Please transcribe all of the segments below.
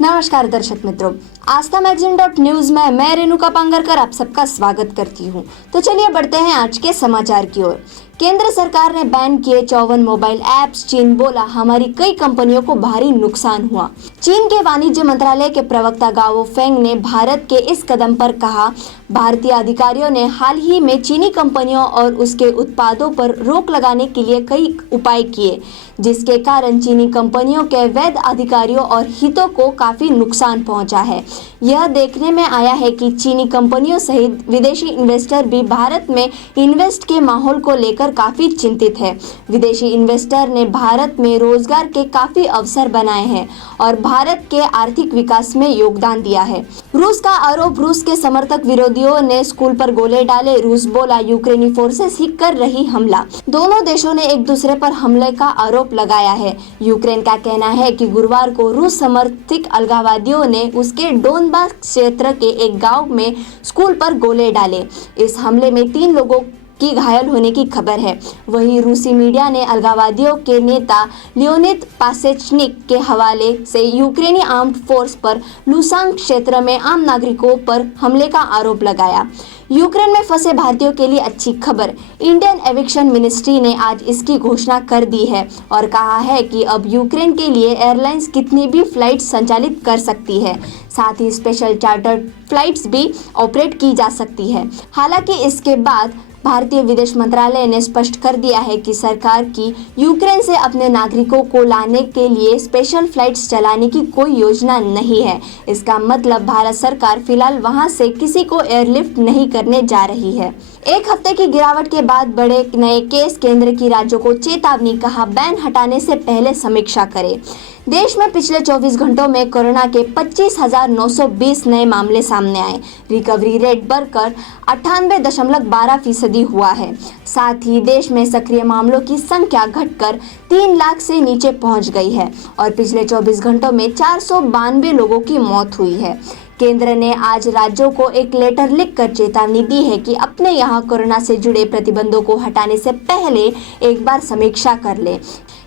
नमस्कार दर्शक मित्रों, आस्था मैगजीन .न्यूज में मैं रेणुका पांगरकर आप सबका स्वागत करती हूं। तो चलिए बढ़ते हैं आज के समाचार की ओर। केंद्र सरकार ने बैन किए 54 मोबाइल ऐप्स। चीन बोला हमारी कई कंपनियों को भारी नुकसान हुआ। चीन के वाणिज्य मंत्रालय के प्रवक्ता गाओ फेंग ने भारत के इस कदम पर कहा, भारतीय अधिकारियों ने हाल ही में चीनी कंपनियों और उसके उत्पादों पर रोक लगाने के लिए कई उपाय किए, जिसके कारण चीनी कंपनियों के वैध अधिकारियों और हितों को काफी नुकसान पहुंचा है। यह देखने में आया है कि चीनी कंपनियों सहित विदेशी इन्वेस्टर भी भारत में इन्वेस्ट के माहौल को लेकर काफी चिंतित है। विदेशी इन्वेस्टर ने भारत में रोजगार के काफी अवसर बनाए हैं और भारत के आर्थिक विकास में योगदान दिया है। रूस का आरोप, रूस के समर्थक विरोधियों ने स्कूल पर गोले डाले। रूस बोला यूक्रेनी फोर्सेस ही कर रही हमला। दोनों देशों ने एक दूसरे पर हमले का आरोप लगाया है। यूक्रेन का कहना है कि गुरुवार को रूस समर्थित अलगाववादियों ने उसके डोनबास क्षेत्र के एक गांव में स्कूल पर गोले डाले। इस हमले में 3 लोगों की घायल होने की खबर है। वहीं रूसी मीडिया ने अलगाववादियों के नेता लियोनिद पासेचनिक के हवाले से यूक्रेनी आर्म्ड फोर्स पर लुसान क्षेत्र में आम नागरिकों पर हमले का आरोप लगाया। यूक्रेन में फंसे भारतीयों के लिए अच्छी खबर, इंडियन एविएशन मिनिस्ट्री ने आज इसकी घोषणा कर दी है और कहा है कि अब यूक्रेन के लिए एयरलाइंस कितनी भी फ्लाइट संचालित कर सकती है, साथ ही स्पेशल चार्टर्ड फ्लाइट्स भी ऑपरेट की जा सकती है। हालांकि इसके बाद भारतीय विदेश मंत्रालय ने स्पष्ट कर दिया है कि सरकार की यूक्रेन से अपने नागरिकों को लाने के लिए स्पेशल फ्लाइट्स चलाने की कोई योजना नहीं है। इसका मतलब भारत सरकार फिलहाल वहां से किसी को एयरलिफ्ट नहीं करने जा रही है। एक हफ्ते की गिरावट के बाद बड़े नए केस, केंद्र की राज्यों को चेतावनी, कहा बैन हटाने से पहले समीक्षा करें। देश में पिछले 24 घंटों में कोरोना के 25,920 नए मामले सामने आए। रिकवरी रेट बढ़कर 98.12% हुआ है। साथ ही देश में सक्रिय मामलों की संख्या घटकर 3 लाख से नीचे पहुंच गई है और पिछले 24 घंटों में 492 लोगों की मौत हुई है। केंद्र ने आज राज्यों को एक लेटर लिखकर चेतावनी दी है कि अपने यहाँ कोरोना से जुड़े प्रतिबंधों को हटाने से पहले एक बार समीक्षा कर ले।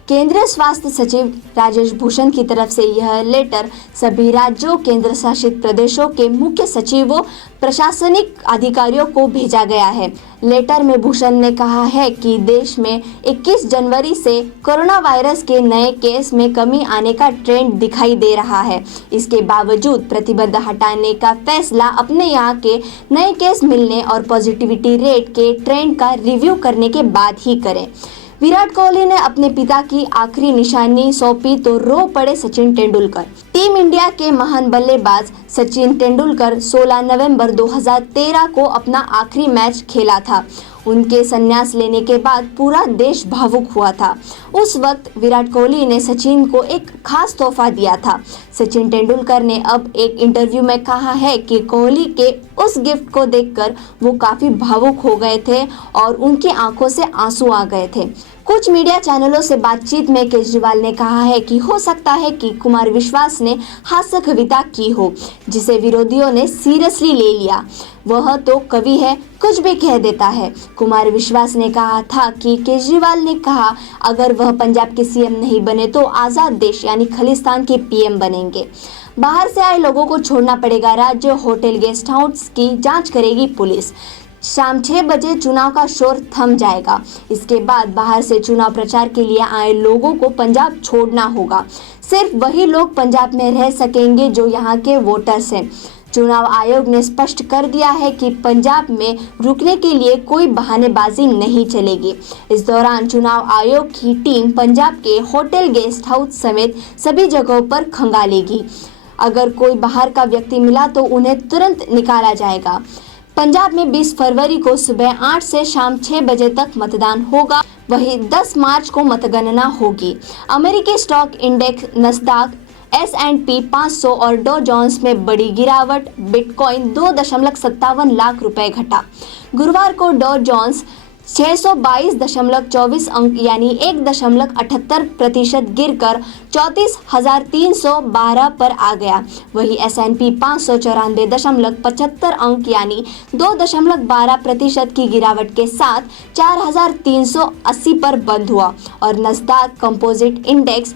केंद्रीय स्वास्थ्य सचिव राजेश भूषण की तरफ से यह लेटर सभी राज्यों, केंद्र शासित प्रदेशों के मुख्य सचिवों, प्रशासनिक अधिकारियों को भेजा गया है। लेटर में भूषण ने कहा है कि देश में 21 जनवरी से कोरोना वायरस के नए केस में कमी आने का ट्रेंड दिखाई दे रहा है। इसके बावजूद प्रतिबंध हटाने का फैसला अपने यहाँ के नए केस मिलने और पॉजिटिविटी रेट के ट्रेंड का रिव्यू करने के बाद ही करें। विराट कोहली ने अपने पिता की आखिरी निशानी सौंपी तो रो पड़े सचिन तेंदुलकर। टीम इंडिया के महान बल्लेबाज सचिन तेंदुलकर 16 नवंबर 2013 को अपना आखिरी मैच खेला था। उनके संन्यास लेने के बाद पूरा देश भावुक हुआ था। उस वक्त विराट कोहली ने सचिन को एक खास तोहफा दिया था। सचिन तेंदुलकर ने अब एक इंटरव्यू में कहा है कि कोहली के उस गिफ्ट को देखकर वो काफी भावुक हो गए थे और उनकी आंखों से आंसू आ गए थे। कुछ मीडिया चैनलों से बातचीत में केजरीवाल ने कहा है कि हो सकता है कि कुमार विश्वास ने हास्य कविता की हो, जिसे विरोधियों ने सीरियसली ले लिया। वह तो कवि है, कुछ भी कह देता है। कुमार विश्वास ने कहा था कि केजरीवाल ने कहा अगर वह पंजाब के सीएम नहीं बने तो आजाद देश यानी खालिस्तान के पीएम बनेंगे। बाहर से आए लोगों को छोड़ना पड़ेगा राज्य, होटल गेस्ट हाउस की जांच करेगी पुलिस। शाम 6 बजे चुनाव का शोर थम जाएगा। इसके बाद बाहर से चुनाव प्रचार के लिए आए लोगों को पंजाब छोड़ना होगा। सिर्फ वही लोग पंजाब में रह सकेंगे जो यहाँ के वोटर्स हैं। चुनाव आयोग ने स्पष्ट कर दिया है कि पंजाब में रुकने के लिए कोई बहानेबाजी नहीं चलेगी। इस दौरान चुनाव आयोग की टीम पंजाब के होटल, गेस्ट हाउस समेत सभी जगहों पर खंगालेगी। अगर कोई बाहर का व्यक्ति मिला तो उन्हें तुरंत निकाला जाएगा। पंजाब में 20 फरवरी को सुबह 8 से शाम 6 बजे तक मतदान होगा। वहीं 10 मार्च को मतगणना होगी। अमेरिकी स्टॉक इंडेक्स नस्दाक, S&P 500 और डॉ जोन्स में बड़ी गिरावट। बिटकॉइन 2.57 लाख रुपए घटा। गुरुवार को डॉ जोन्स 622.24 अंक यानी 1.78% गिरकर 34,312 पर आ गया। वही S&P 500 94.75 अंक यानी 2.12% की गिरावट के साथ 4,380 पर बंद हुआ और नस्दाक कंपोजिट इंडेक्स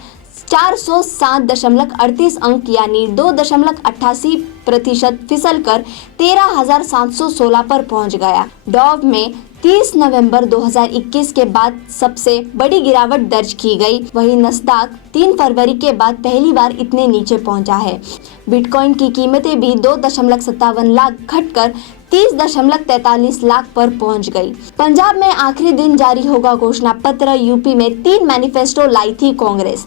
407.38 अंक यानी 2.88% फिसलकर 13,716 पर पहुंच गया। डॉव में 30 नवंबर 2021 के बाद सबसे बड़ी गिरावट दर्ज की गई। वहीं नस्दाक 3 फरवरी के बाद पहली बार इतने नीचे पहुंचा है। बिटकॉइन की कीमतें भी 2.57 लाख घटकर 30.43 लाख पर पहुंच गई। पंजाब में आखिरी दिन जारी होगा घोषणा पत्र। यूपी में 3 मैनिफेस्टो लाई थी कांग्रेस।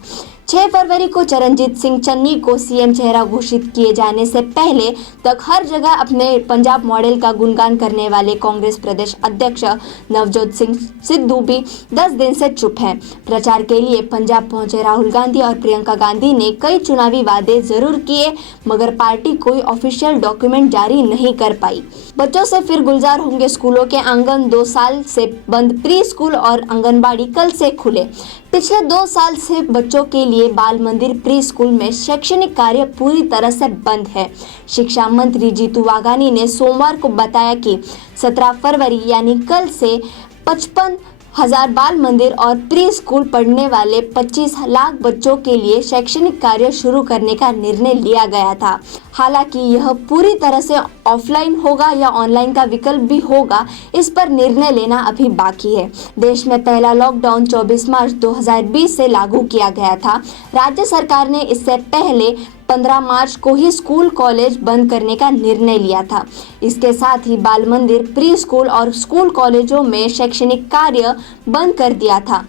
6 फरवरी को चरणजीत सिंह चन्नी को सीएम चेहरा घोषित किए जाने से पहले तक हर जगह अपने पंजाब मॉडल का गुणगान करने वाले कांग्रेस प्रदेश अध्यक्ष नवजोत सिंह सिद्धू भी 10 दिन से चुप हैं। प्रचार के लिए पंजाब पहुंचे राहुल गांधी और प्रियंका गांधी ने कई चुनावी वादे जरूर किए, मगर पार्टी कोई ऑफिशियल डॉक्यूमेंट जारी नहीं कर पाई। बच्चों से फिर गुलजार होंगे स्कूलों के आंगन। 2 साल से बंद प्री स्कूल और आंगनबाड़ी कल से खुले। पिछले 2 साल से बच्चों के लिए बाल मंदिर प्री स्कूल में शैक्षणिक कार्य पूरी तरह से बंद है। शिक्षा मंत्री जीतू वाघानी ने सोमवार को बताया कि 17 फरवरी यानी कल से 55,000 बाल मंदिर और प्री स्कूल पढ़ने वाले 25 लाख बच्चों के लिए शैक्षणिक कार्य शुरू करने का निर्णय लिया गया था। हालांकि यह पूरी तरह से ऑफलाइन होगा या ऑनलाइन का विकल्प भी होगा, इस पर निर्णय लेना अभी बाकी है। देश में पहला लॉकडाउन 24 मार्च 2020 से लागू किया गया था। राज्य सरकार ने इससे पहले 15 मार्च को ही स्कूल कॉलेज बंद करने का निर्णय लिया था। इसके साथ ही बाल मंदिर, प्री स्कूल और स्कूल कॉलेजों में शैक्षणिक कार्य बंद कर दिया था।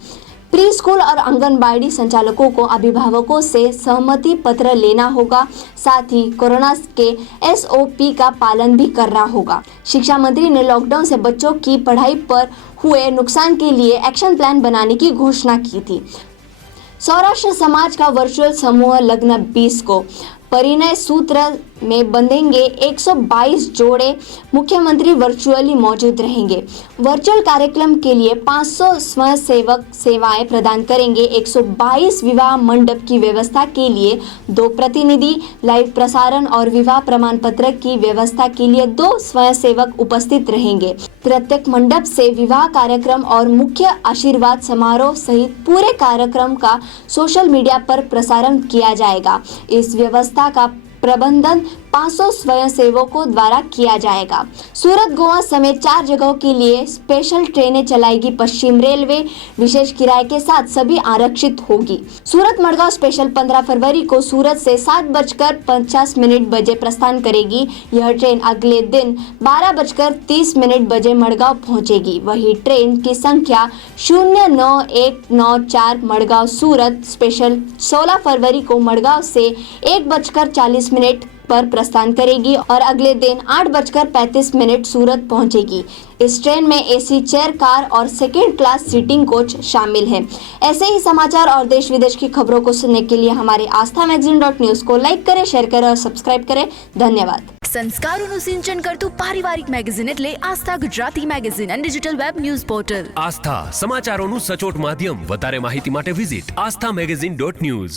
प्री स्कूल और आंगनबाड़ी संचालकों को अभिभावकों से सहमति पत्र लेना होगा, साथ ही कोरोना के SOP का पालन भी करना होगा। शिक्षा मंत्री ने लॉकडाउन से बच्चों की पढ़ाई पर हुए नुकसान के लिए एक्शन प्लान बनाने की घोषणा की थी। सौराष्ट्र समाज का वर्चुअल समूह लग्न 20 को परिणय सूत्र में बंधेंगे 122 जोड़े। मुख्यमंत्री वर्चुअली मौजूद रहेंगे। वर्चुअल कार्यक्रम के लिए 500 स्वयंसेवक सेवाएं प्रदान करेंगे। 122 विवाह मंडप की व्यवस्था के लिए 2 प्रतिनिधि, लाइव प्रसारण और विवाह प्रमाण पत्र की व्यवस्था के लिए 2 स्वयंसेवक उपस्थित रहेंगे। प्रत्येक मंडप से विवाह कार्यक्रम और मुख्य आशीर्वाद समारोह सहित पूरे कार्यक्रम का सोशल मीडिया पर प्रसारण किया जाएगा। इस व्यवस्था का प्रबंधन 500 स्वयंसेवकों द्वारा किया जाएगा। सूरत गोवा समेत 4 जगहों के लिए स्पेशल ट्रेनें चलाएगी पश्चिम रेलवे। विशेष किराए के साथ सभी आरक्षित होगी। सूरत मडगांव स्पेशल 15 फरवरी को सूरत से 7:50 बजे प्रस्थान करेगी। यह ट्रेन अगले दिन 12:30 बजे मडगांव पहुंचेगी। वही ट्रेन की संख्या 09194 मडगांव सूरत स्पेशल 16 फरवरी को मडगांव से 1:40 पर प्रस्थान करेगी और अगले दिन 8:35 सूरत पहुंचेगी। इस ट्रेन में AC चेयर कार और सेकंड क्लास सीटिंग कोच शामिल है। ऐसे ही समाचार और देश विदेश की खबरों को सुनने के लिए हमारे आस्थामैगजीन.न्यूज को लाइक करें, शेयर करें और सब्सक्राइब करें। धन्यवाद। સંસ્કારોનું સિંચન કરતું પારિવારિક મેગેઝિન એટલે આસ્થા ગુજરાતી મેગેઝિન અને ડિજિટલ વેબ ન્યૂઝ પોર્ટલ. આસ્થા સમાચારોનું સચોટ માધ્યમ. વધારે માહિતી માટે વિઝિટ aasthamagazine.news.